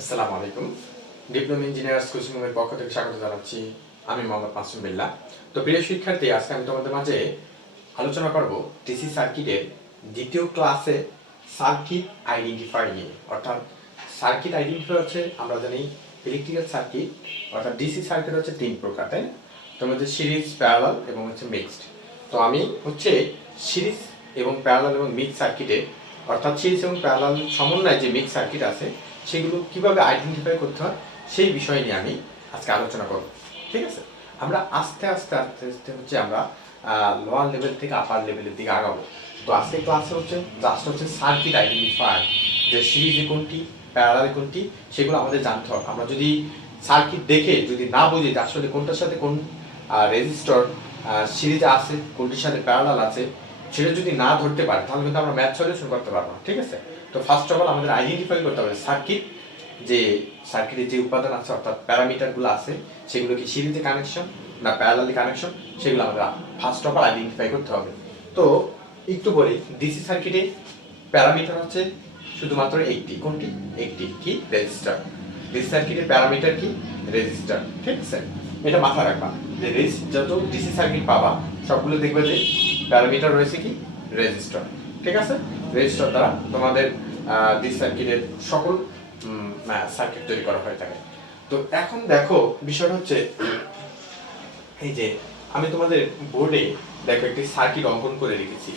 আসসালামু আলাইকুম। Diploma engineers coaching এর পক্ষ থেকে স্বাগত জানাচ্ছি। আমি মোহাম্মদ মাসুম বিল্লাহ। তো প্রিয় শিক্ষার্থী, আজকে আমি তোমাদের মাঝে আলোচনা করব ডিসি সার্কিটের দ্বিতীয় ক্লাসে সার্কিট আইডেন্টিফাই নিয়ে। অর্থাৎ সার্কিট আইডেন্টিফাই হচ্ছে, আমরা জানি ইলেকট্রিক্যাল সার্কিট অর্থাৎ ডিসি সার্কিট হচ্ছে তিন প্রকার, তাই না? তোমার হচ্ছে সিরিজ, প্যারালাল এবং হচ্ছে মিক্সড। তো আমি হচ্ছে সিরিজ এবং প্যারালাল এবং মিক্স সার্কিটে অর্থাৎ সিরিজ এবং প্যারালাল সমন্বয়ে যে মিক্স সার্কিট আছে সেগুলো কিভাবে আইডেন্টিফাই করতে হয় সেই বিষয় নিয়ে আমি আজকে আলোচনা করব। ঠিক আছে, আমরা আস্তে আস্তে আস্তে আস্তে হচ্ছে আমরা লোয়ার লেভেল থেকে আপার লেভেলের দিকে আগাবো। তো আজকে ক্লাসে হচ্ছে জাস্ট হচ্ছে সার্কিট আইডেন্টিফাই, যে সিরিজে কোনটি প্যারালালে কোনটি সেগুলো আমাদের জানতে হবে। আমরা যদি সার্কিট দেখে যদি না বুঝি যে আসলে কোনটার সাথে কোন রেজিস্টর সিরিজে আছে, কোনটির সাথে প্যারালাল আছে, সেটা যদি না ধরতে পারে তাহলে কিন্তু আমরা ম্যাথ সলিউশন করতে পারবো না। ঠিক আছে, তো ফার্স্ট অফ অল আমাদের আইডেন্টিফাই করতে হবে সার্কিট, যে সার্কিটের যে উপাদান আছে অর্থাৎ প্যারামিটারগুলো আছে সেগুলো কি সিরিজে কানেকশন না প্যারালালি কানেকশন, সেগুলো আমাদের ফার্স্ট অফ অল আইডেন্টিফাই করতে হবে। তো একটু বলি, ডিসি সার্কিটে প্যারামিটার হচ্ছে শুধুমাত্র একটি, কোনটি? একটি, কি? রেজিস্টার। ডিসি সার্কিটের প্যারামিটার কি? রেজিস্টার। ঠিক আছে, এটা মাথায় রাখবা যে যত ডিসি সার্কিট পাবা সবগুলো দেখবে যে প্যারামিটার রয়েছে কি? রেজিস্টার। ঠিক আছে, রেজিস্টার দ্বারা তোমাদের ডিসি সার্কিটের সকল সার্কিট তৈরি করা হয়ে থাকে। তো এখন দেখো বিষয়টা হচ্ছে এই যে আমি তোমাদের বোর্ডে দেখো একটি সার্কিট অঙ্কন করে রেখেছি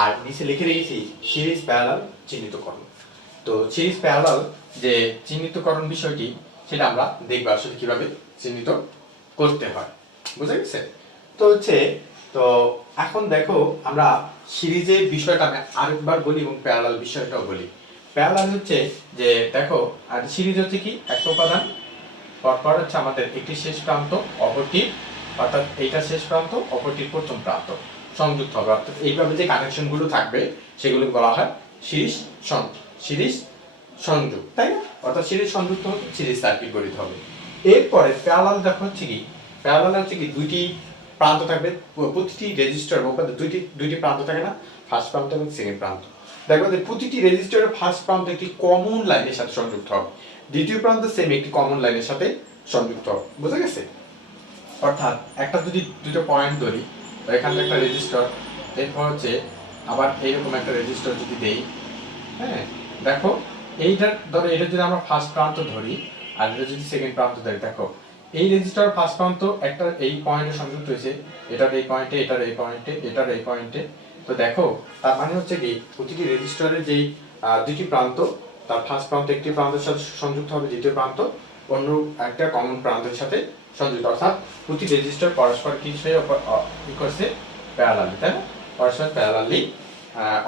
আর নিচে লিখে রেখেছি সিরিজ প্যারালাল চিহ্নিতকরণ। তো সিরিজ প্যারালাল যে চিহ্নিতকরণ বিষয়টি সেটা আমরা দেখব আসলে কিভাবে চিহ্নিত করতে হয়। বুঝা গেছে? তো হচ্ছে তো এখন দেখো আমরা সিরিজের বিষয়টা আমি আরেকবার বলি এবং প্যারালাল বিষয়টাও বলি। প্যারালাল হচ্ছে যে দেখো, আর সিরিজ হচ্ছে কি? একটা উপাদান পরপর হচ্ছে আমাদের একটি শেষ প্রান্ত অপরটির, অর্থাৎ এইটা শেষ প্রান্ত অপরটির প্রথম প্রান্ত সংযুক্ত হবে। অর্থাৎ এইভাবে যে কানেকশন গুলো থাকবে সেগুলো বলা হয় সিরিজ সিরিজ সংযোগ, তাই না? অর্থাৎ সিরিজ সংযুক্ত হতে সিরিজ সার্কিট গঠিত হবে। এরপরে প্যারালাল দেখো হচ্ছে কি? প্যারালাল হচ্ছে কি? দুইটি প্রান্ত থাকবে, প্রতিটি রেজিস্টার দুইটি প্রান্ত থাকে না, ফার্স্ট প্রান্ত এবং সেকেন্ড প্রান্ত। দেখো যে প্রতিটি রেজিস্টারের ফার্স্ট প্রান্ত একটি কমন লাইনের সাথে সংযুক্ত হবে, দ্বিতীয় প্রান্ত সেম একটি কমন লাইনের সাথে সংযুক্ত হবে। বুঝা গেছে? অর্থাৎ একটা যদি দুটো পয়েন্ট ধরি, এখানে একটা রেজিস্টার, এরপর হচ্ছে আবার এইরকম একটা রেজিস্টার যদি দেই, হ্যাঁ দেখো এইটার ধরো এটা যদি আমরা ফার্স্ট প্রান্ত ধরি আর এটা যদি সেকেন্ড প্রান্ত ধরি, দেখো এই রেজিস্টার ফার্স্ট প্রান্ত একটা এই পয়েন্টে সংযুক্ত হয়েছে, এটার এই পয়েন্টে, এটার এই পয়েন্টে, এটার এই পয়েন্টে। তো দেখো তার মানে হচ্ছে কি প্রতিটি রেজিস্টারের যেই দুটি প্রান্ত, তার ফার্স্ট প্রান্ত একটি প্রান্তের সাথে সংযুক্ত হবে, দ্বিতীয় প্রান্ত অন্য একটা কমন প্রান্তের সাথে সংযুক্ত। অর্থাৎ প্রতি রেজিস্টার পরস্পর কি করছে? প্যারালালি, তাই না? পরস্পর প্যারালালি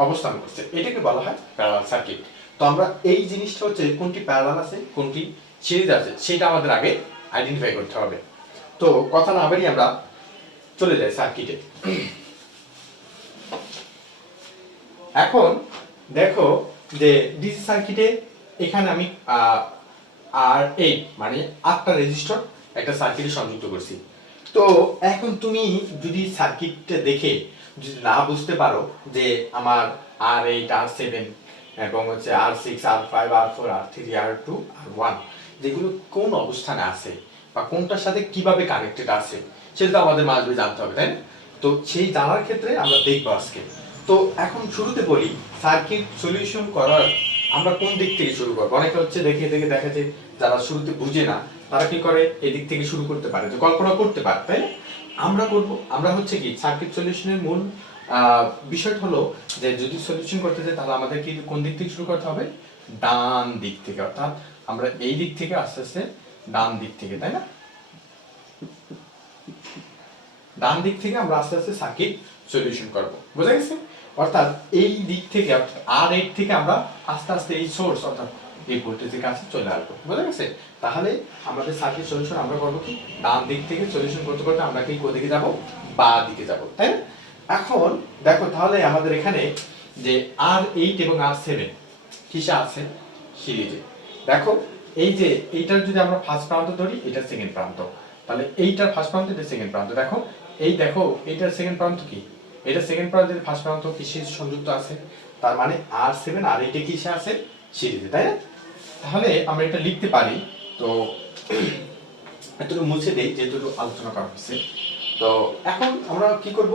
অবস্থান করছে, এটাকে বলা হয় প্যারালাল সার্কিট। তো আমরা এই জিনিসটা হচ্ছে কোনটি প্যারালাল আছে কোনটি সিরিজ আছে সেটা আমাদের আগে আইডেন্টিফাই করতে হবে। তো কথা না বাড়িয়ে আমরা চলে যাই সার্কিটে। এখন দেখো যে ডিসি সার্কিটে এখানে আমি আর 8 মানে 8টা রেজিস্টার একটা সার্কিটে সংযুক্ত করছি। তো এখন তুমি যদি সার্কিটটা দেখে যদি না বুঝতে পারো যে আমার R8 R7 এবং হচ্ছে R6 R5 R4 R3 R2 R1 যেগুলো কোন অবস্থানে আছে বা কোনটার সাথে কিভাবে কানেক্টেড আছে সেটা আমাদের মাঝে জানতে হবে, তাই না? তো সেই জানার ক্ষেত্রে আমরা দেখবো আজকে। তো এখন শুরুতে বলি সার্কিট সলিউশন করার আমরা কোন দিক থেকে শুরু করবো। অনেকে হচ্ছে দেখে দেখে দেখা যায় যারা শুরুতে বুঝে না তারা কি করে এদিক থেকে শুরু করতে পারে, যে কল্পনা করতে পারে, তাই না? আমরা হচ্ছে কি সার্কিট সলিউশনের মূল বিষয়টা হলো যে যদি সলিউশন করতে চাই তাহলে আমাদের কি কোন দিক থেকে শুরু করতে হবে? ডান দিক থেকে। অর্থাৎ আমরা এই দিক থেকে আস্তে আস্তে ডান দিক থেকে, তাই না? ডান দিক থেকে আমরা আস্তে আস্তে সার্কিট সলিউশন করব। বুঝা গেছে? অর্থাৎ এই দিক থেকে R8 থেকে আমরা আস্তে আস্তে এই সোর্স অর্থাৎ এই ভোল্টেজের কাছে চলে আসবো। বুঝা গেছে? তাহলে আমাদের সার্কিট সলিউশন আমরা করব কি ডান দিক থেকে সলিউশন করতে করতে আমরা কি কোন দিকে যাব? বাঁ দিকে যাব, তাই না? এখন দেখো তাহলে আমাদের এখানে যে R8 এবং R7 কিসে আছে? সিরিজে। দেখো এই যে এইটার যদি আমরা ফার্স্ট প্রান্ত ধরি, এটা সেকেন্ড প্রান্ত, তাহলে এইটার ফার্স্ট প্রান্ত এটা সেকেন্ড প্রান্ত। দেখো এই দেখো এইটার সেকেন্ড প্রান্ত কি? এটা সেকেন্ড প্রান্তের ফার্স্ট প্রান্ত কিসে সংযুক্ত আছে? তার মানে R7 আর এইটা কিসে আছে? সিরিজে, তাই না? তাহলে আমরা এটা লিখতে পারি। তো এতটুকু মুছে দেই যেটুকু আলোচনা করা হয়েছে। তো এখন আমরা কি করব,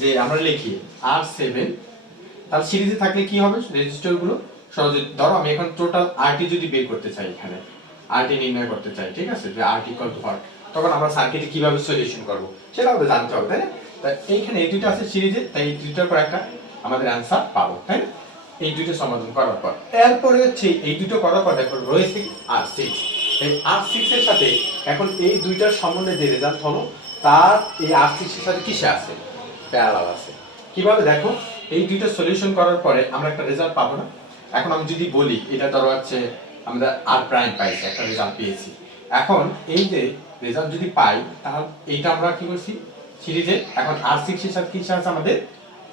যে আমরা লিখি R7, তাহলে সিরিজে থাকলে কি হবে রেজিস্টার গুলো সহজে, ধরো আমি এখন টোটাল আরটি যদি বের করতে চাই, এখানে আরটি নির্ণয় করতে চাই, ঠিক আছে, যে আরটি ইকুয়াল টু হোয়াট, তখন আমরা সার্কিটে কিভাবে সলিউশন করব সেটা আমাদের জানতে হবে, তাই না? তাই এইখানে এই দুইটা আছে সিরিজে, তাই এই দুইটার পর একটা আমাদের অ্যানসার পাবো, তাই না? এই দুইটা সমাধান করার পর এরপরে হচ্ছে এই দুটো করার পর দেখো রয়েছে R6। এই R6 এর সাথে এখন এই দুইটার সমন্বয়ে যে রেজাল্ট হলো তার এই R6 এর সাথে কিসে আছে, প্যারালাল আছে। কিভাবে দেখো, এই দুইটা সলিউশন করার পরে আমরা একটা রেজাল্ট পাবো না? এখন আমি যদি বলি এটা ধরো হচ্ছে আমরা আর প্রাইম পাইছি, একটা রেজাল্ট পেয়েছি। এখন এই যে রেজাল্ট যদি পাই তাহলে এইটা আমরা কি করছি সিরিজে, এখন R6 এর সাথে কিসে আছে আমাদের,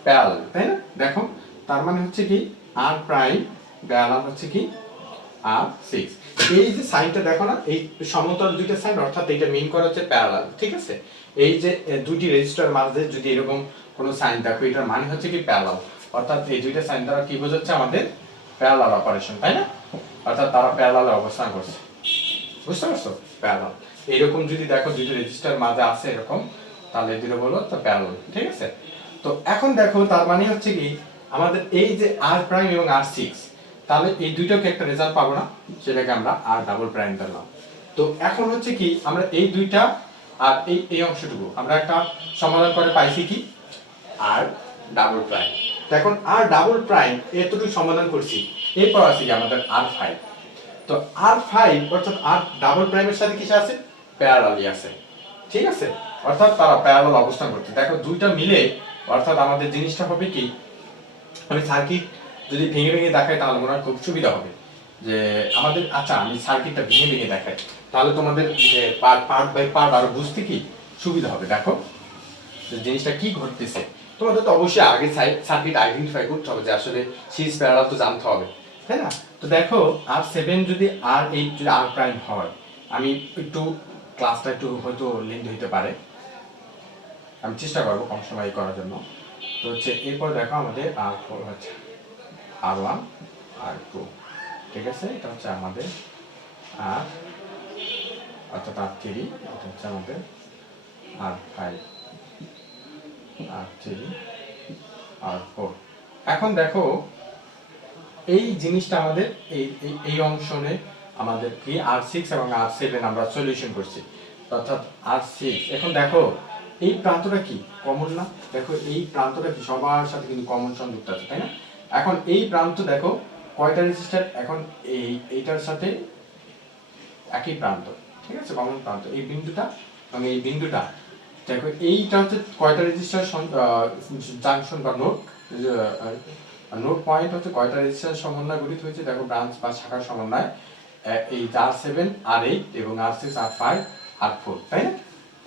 প্যারালাল, তাই না? দেখো তার মানে হচ্ছে কি আর প্রাইম প্যারালাল হচ্ছে কি R6। এই যে সাইনটা দেখো না, এই সমান্তরাল দুইটা সাইন, অর্থাৎ এটা মিন করা হচ্ছে প্যারালাল, ঠিক আছে? এই যে দুইটি রেজিস্টার মাঝে যদি এরকম কোনো সাইন দেখো, এটার মানে হচ্ছে কি প্যারালাল, অর্থাৎ এই দুইটা সাইন দ্বারা কি বোঝাচ্ছে আমাদের প্যারালাল অপারেশন, তাই না? অর্থাৎ তারা প্যারালালে অবস্থান করছে, বুঝতে পারছো? প্যারালাল এরকম যদি দেখো দুইটা রেজিস্টার মাঝে আছে এরকম, তাহলে দুটো বলো তো প্যারালাল, ঠিক আছে? তো এখন দেখো তার মানে হচ্ছে কি আমাদের এই যে আর প্রাইম এবং R6, তাহলে এই দুইটাকে একটা রেজাল্ট পাবো না, সেটাকে আমরা আর ডাবল প্রাইম ধরলাম। তো এখন হচ্ছে কি আমরা এই দুইটা আর এই অংশটুকু আমরা একটা সমাধান করে পাইছি কি আর ডাবল প্রাইম। তো এখন আর ডাবল প্রাইম এতটুকু সমাধান করছি, এরপর আছে কি আমাদের R5। তো R5 অর্থাৎ আর ডাবল প্রাইমের সাথে কিসে আছে, প্যারালালি আছে, ঠিক আছে? অর্থাৎ তারা প্যারালাল অবস্থান করছে। দেখো দুইটা মিলে অর্থাৎ আমাদের জিনিসটা হবে কি, আমি সার্কিট যদি ভেঙে ভেঙে দেখাই তাহলে মনে হয় খুব সুবিধা হবে যে আমাদের। আচ্ছা আমি সার্কিটটা ভেঙে ভেঙে দেখাই, তাহলে তোমাদের যে পার্ট বাই পার্ট আরো বুঝতে কি সুবিধা হবে। দেখো যে জিনিসটা কি ঘটতেছে, তোমাদের তো অবশ্যই আগে সার্কিট আইডেন্টিফাই করতে হবে, যে আসলে সিরিজ প্যারালাল তো জানতে হবে, তাই না? তো দেখো R7 যদি R8 যদি আর প্রাইম হয়, আমি একটু ক্লাসটা একটু হয়তো লেন্থ হতে পারে, আমি চেষ্টা করবো কম সময় করার জন্য। তো হচ্ছে এরপর দেখো আমাদের R4 হচ্ছে R1 R2, ঠিক আছে? এটা হচ্ছে আমাদের R, অর্থাৎ R3, এটা হচ্ছে আমাদের R5 R3 R4। এখন দেখো এই জিনিসটা আমাদের এই অংশে আমাদের কি R6 এবং R7 আমরা সলিউশন করছি, অর্থাৎ R6। এখন দেখো এই প্রান্তটা কি কমন না, দেখো এই প্রান্তটা কি সবার সাথে কিন্তু কমন সংযুক্ত আছে, তাই না? এখন এই প্রান্ত দেখো কয়টা রেজিস্টার, এখন এইটার সাথে একই প্রান্ত, ঠিক আছে, কমন প্রান্ত, এই বিন্দুটা এবং এই বিন্দুটা। দেখো এইটা হচ্ছে কয়টা রেজিস্টার জাংশন বা নোড পয়েন্ট হচ্ছে কয়টা রেজিস্টার সমন্বয় গঠিত হয়েছে, দেখো ব্রাঞ্চ বা শাখার সমন্বয় এই R7 R8 এবং R6 R5 R4, তাই না?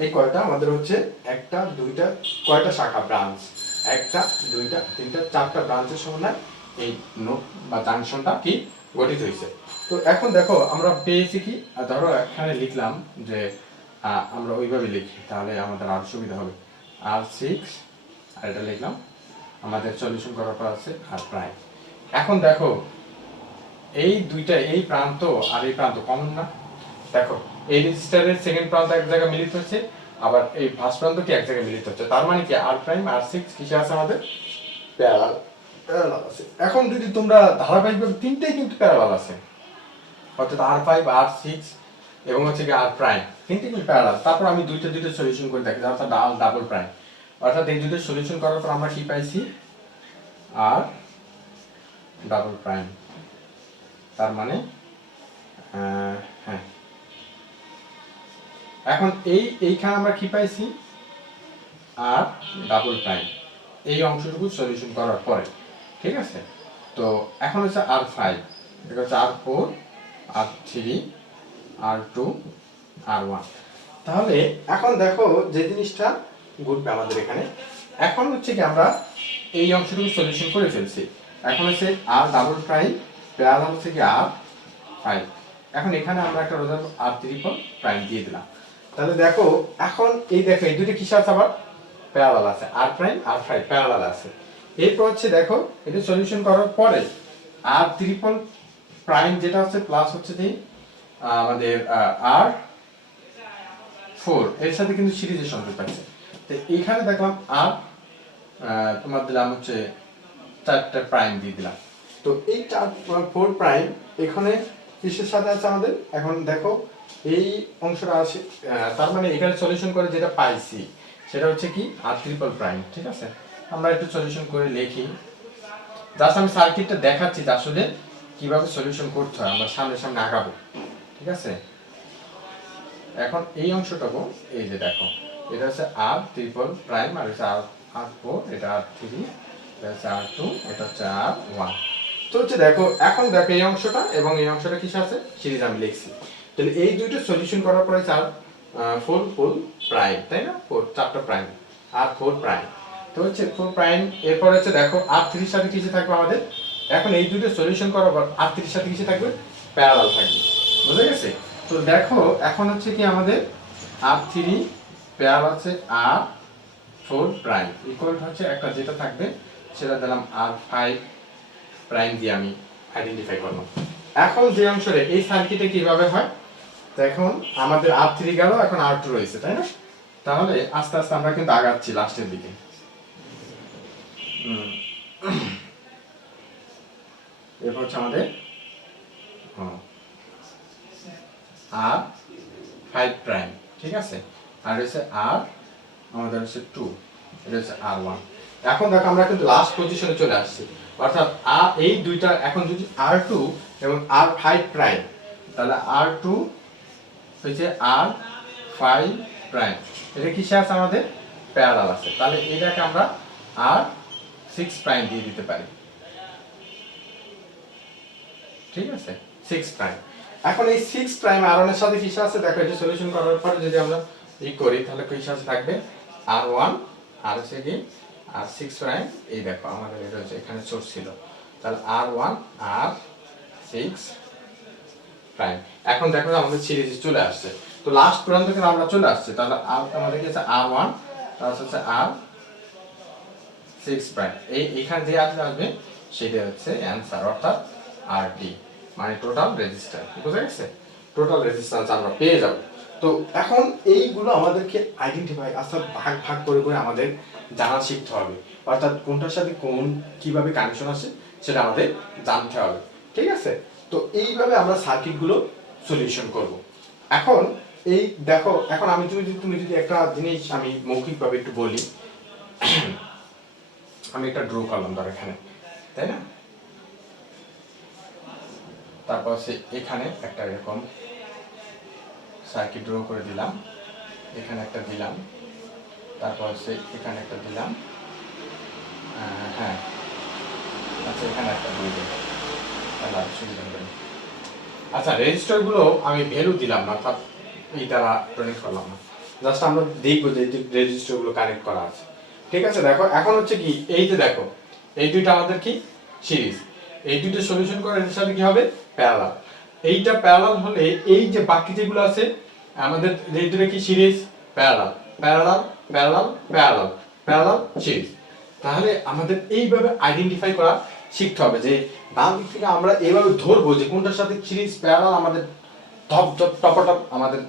এই কয়টা আমাদের হচ্ছে একটা দুইটা কয়টা শাখা ব্রাঞ্চ, একটা দুইটা তিনটা চারটা ব্রাঞ্চের সমন্বয় এই নোড বা জাংশনটা কি গঠিত হয়েছে। তো এখন দেখো আমরা পেয়েছি কি, ধরো এখানে লিখলাম যে আমরা ওইভাবে লিখি তাহলে আমাদের আরো সুবিধা হবে, R6 আর এটা লিখলাম আমাদের সলিউশন করার পর আছে আর প্রাইম। এখন দেখো এই দুইটা এই প্রান্ত আর এই প্রান্ত কমন না, দেখো এই রেজিস্টারের সেকেন্ড প্রান্ত এক জায়গায় মিলিত হচ্ছে, আবার এই ফার্স্ট প্রান্ত কি এক জায়গায় মিলিত হচ্ছে, তার মানে কি আর প্রাইম R6 কিসে আছে আমাদের, প্যারালাল আছে। এখন যদি তোমরা ধারাবাহিকভাবে তিনটেই কিন্তু প্যারালাল আছে, অর্থাৎ R5 R6 এবং হচ্ছে কি আর প্রাইম তিনটে কিন্তু প্যারালাল। তারপর আমি দুইটা সলিউশন করে দেখি, অর্থাৎ ডাবল প্রাইম, অর্থাৎ এই দুটো সলিউশন করার পর আমরা কি পাইছি, আর ডাবল প্রাইম। তার মানে হ্যাঁ, এখন এইখানে আমরা কি পাইছি, আর ডাবল প্রাইম, এই অংশটুকু সলিউশন করার পরে, ঠিক আছে? তো এখন হচ্ছে R5, এটা হচ্ছে R4 R3 R2 R1। তাহলে এখন দেখো যে জিনিসটা ঘটবে আমাদের এখানে, এখন হচ্ছে কি আমরা এই অংশটুকু সলিউশন করে ফেলছি, এখন হচ্ছে আর ডাবল প্রাইম প্যারালাল হচ্ছে কি R5। এখন এখানে আমরা একটা রোজার R3 প্রাইম দিয়ে দিলাম। তাহলে দেখো এখন এই দেখো এই দুটো কিসে আছে, আবার প্যারালাল আছে, আর প্রাইম R5 প্যারালাল আছে। এরপর হচ্ছে দেখো এটা সলিউশন করার পরে R3 প্রাইম যেটা হচ্ছে প্লাস হচ্ছে যে আমাদের আর 4 এর সাথে কিন্তু সিরিজের সংযোগ আছে। তো এইখানে দেখলাম আর তোমার দিলাম হচ্ছে 4টা প্রাইম দিয়ে দিলাম। তো এই 4 প্রাইম এখানে কিসের সাথে আছে আমাদের? এখন দেখো এই অংশটা আছে, তার মানে এখানে সলিউশন করে যেটা পাইছি সেটা হচ্ছে কি আর ট্রিপল প্রাইম। ঠিক আছে, আমরা একটু সলিউশন করে লিখি। জাস্ট আমি সার্কিটটা দেখাচ্ছি যে আসলে কিভাবে সলিউশন করতে হয়, আমরা সামনে সামনে আগাবো। ঠিক আছে, এখন এই অংশটাকে এই যে দেখো, এটা হচ্ছে আর ট্রিপল প্রাইম, আর হচ্ছে আর 4, এটা আর 3, এটা হচ্ছে আর 2, এটা হচ্ছে আর 1। তো হচ্ছে দেখো, এখন দেখো এই অংশটা এবং এই অংশটা কিসে আছে, সিরিজ আমি লিখছি। তাহলে এই দুইটা সলিউশন করার পরে আর 4 প্রাইম, তাই না? 4টা প্রাইম আর 4 প্রাইম। তো হচ্ছে 4 প্রাইম, এরপর হচ্ছে দেখো আর 3 এর সাথে কিসে থাকবে আমাদের? এখন এই দুটো সলিউশন করার পর আর 3 এর সাথে কিসে থাকবে? প্যারালাল থাকবে। বুঝা গেছে? তো দেখো এখন হচ্ছে কি আমাদের আর 3 প্যারালাল আছে আর 4 প্রাইম ইকুয়াল হচ্ছে একটা যেটা থাকবে সেটা দিলাম আর 5 প্রাইম দিয়ে আমি আইডেন্টিফাই করলাম। এখন যে অংশটা এই সার্কিটে কিভাবে হয়, তো এখন আমাদের আর 3 গেল, এখন আর 2 রয়েছে, তাই না? তাহলে আস্তে আস্তে আমরা কিন্তু আগাচ্ছি লাস্টের দিকে। এরপর হচ্ছে আমাদের আর 5 প্রাইম, ঠিক আছে, আর হচ্ছে আর আমাদের হচ্ছে 2, এটা হচ্ছে আর 1। এখন দেখো আমরা কিন্তু লাস্ট পজিশনে চলে আসছি, অর্থাৎ আর এই দুইটা এখন যদি আর 2 এবং আর 5 প্রাইম, তাহলে আর 2 হচ্ছে আর 5 প্রাইম, এটা কিসে আছে আমাদের? প্যারালাল আছে। তাহলে এটাকে আমরা আর 6 প্রাইম দিয়ে দিতে পারি। ঠিক আছে, 6 প্রাইম। এখন এই 6 প্রাইম আর 1 এর সাথে কিসে আছে দেখো, এটা সলিউশন করার পরে যদি আমরা করি তাহলে কিসে আছে থাকবে? আর 1 আর হচ্ছে কি আর 6 প্রাইম, এই দেখো আমাদের এটা হচ্ছে এখানে সোর্স ছিল, তাহলে আর 1 আর 6 প্রাইম। এখন দেখো আমাদের সিরিজে চলে আসছে, তো লাস্ট পর্যন্ত কিন্তু আমরা চলে আসছে। তাহলে আর আমাদের কি আছে? আর 1 তারপর হচ্ছে আর 6 প্রাইম, এখানে যে আসবে সেটা হচ্ছে অ্যানসার, অর্থাৎ আরটি মানে টোটাল রেজিস্ট্যান্স। বুঝা গেছে? টোটাল রেজিস্ট্যান্স আমরা পেয়ে যাব। তো এখন এইগুলো আমাদেরকে আইডেন্টিফাই অর্থাৎ ভাগ ভাগ করে করে আমাদের জানা শিখতে হবে, অর্থাৎ কোনটার সাথে কোন কিভাবে কানেকশন আছে সেটা আমাদের জানতে হবে। ঠিক আছে, তো এইভাবে আমরা সার্কিটগুলো সলিউশন করব। এখন এই দেখো, এখন আমি তুমি যদি একটা জিনিস আমি মৌখিকভাবে একটু বলি, আমি একটা ড্র করলাম ধর এখানে, তাই না? তারপর সে এখানে একটা এরকম সার্কিট ড্র করে দিলাম, এখানে একটা দিলাম, তারপর সে এখানে একটা দিলাম, হ্যাঁ আচ্ছা এখানে একটা দিয়ে দিই, তাহলে আর সুবিধা হবে। আচ্ছা, রেজিস্টারগুলো আমি ভ্যালু দিলাম না, অর্থাৎ এই দ্বারা কানেক্ট করলাম না, জাস্ট আমরা দেখবো যে রেজিস্টারগুলো কানেক্ট করা আছে। ঠিক আছে, দেখো এখন হচ্ছে কি এই যে দেখো এই দুইটা আমাদের কি সিরিজ, এই দুইটা সলিউশন করে এর সাথে কি হবে? প্যারালাল। এইটা প্যারালাল হলে এই যে বাকি যেগুলো আছে আমাদের এই দুটো কি series? Parallel parallel parallel parallel parallel series. তাহলে আমাদের এইভাবে আইডেন্টিফাই করা শিখতে হবে যে ডান দিক থেকে আমরা এইভাবে ধরবো যে কোনটার সাথে সিরিজ প্যারালাল, আমাদের ধপ ধপ টপাটপ আমাদের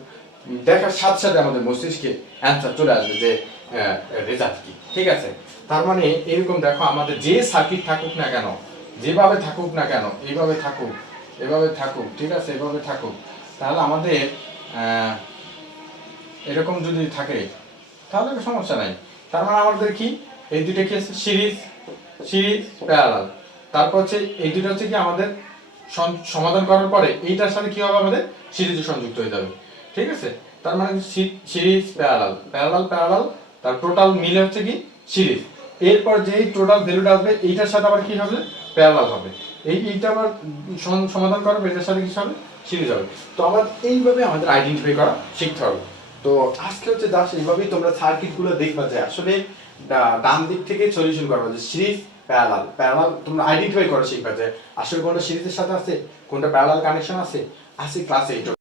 দেখার সাথে সাথে আমাদের মস্তিষ্কে অ্যান্সার চলে আসবে যে রেজাল্ট কি। ঠিক আছে, তার মানে এরকম দেখো আমাদের যে সার্কিট থাকুক না কেন, যেভাবে থাকুক না কেন, এইভাবে থাকুক, এভাবে থাকুক, ঠিক আছে, এভাবে থাকুক, তাহলে আমাদের এরকম যদি থাকে তাহলে সমস্যা নাই। তার মানে আমাদের কি এই দুটো কি আছে? Series series parallel. তারপর হচ্ছে এই দুটো হচ্ছে কি আমাদের সমাধান করার পরে এইটার সাথে কি হবে? আমাদের সিরিজে সংযুক্ত হয়ে যাবে। ঠিক আছে, তার মানে সিরিজ প্যারালাল প্যারালাল প্যারালাল, তার টোটাল মিলে হচ্ছে কি সিরিজ। এরপর যেই টোটাল ভ্যালুটা আসবে এইটার সাথে আবার কি হবে? প্যারালাল হবে। এইটা আবার সমাধান করার পর এটার সাথে কি হবে? সিরিজ হবে। তো আবার এইভাবে আমাদের আইডেন্টিফাই করা শিখতে হবে। তো আজকে হচ্ছে দাস এইভাবেই তোমরা সার্কিটগুলো দেখবা যে আসলে ডান দিক থেকে সলিউশন করবা যে সিরিজ প্যারালাল প্যারালাল তোমরা আইডেন্টিফাই করা শিখবা যে আসলে কোনটা সিরিজের সাথে আছে, কোনটা প্যারালাল কানেকশন আছে ক্লাসে।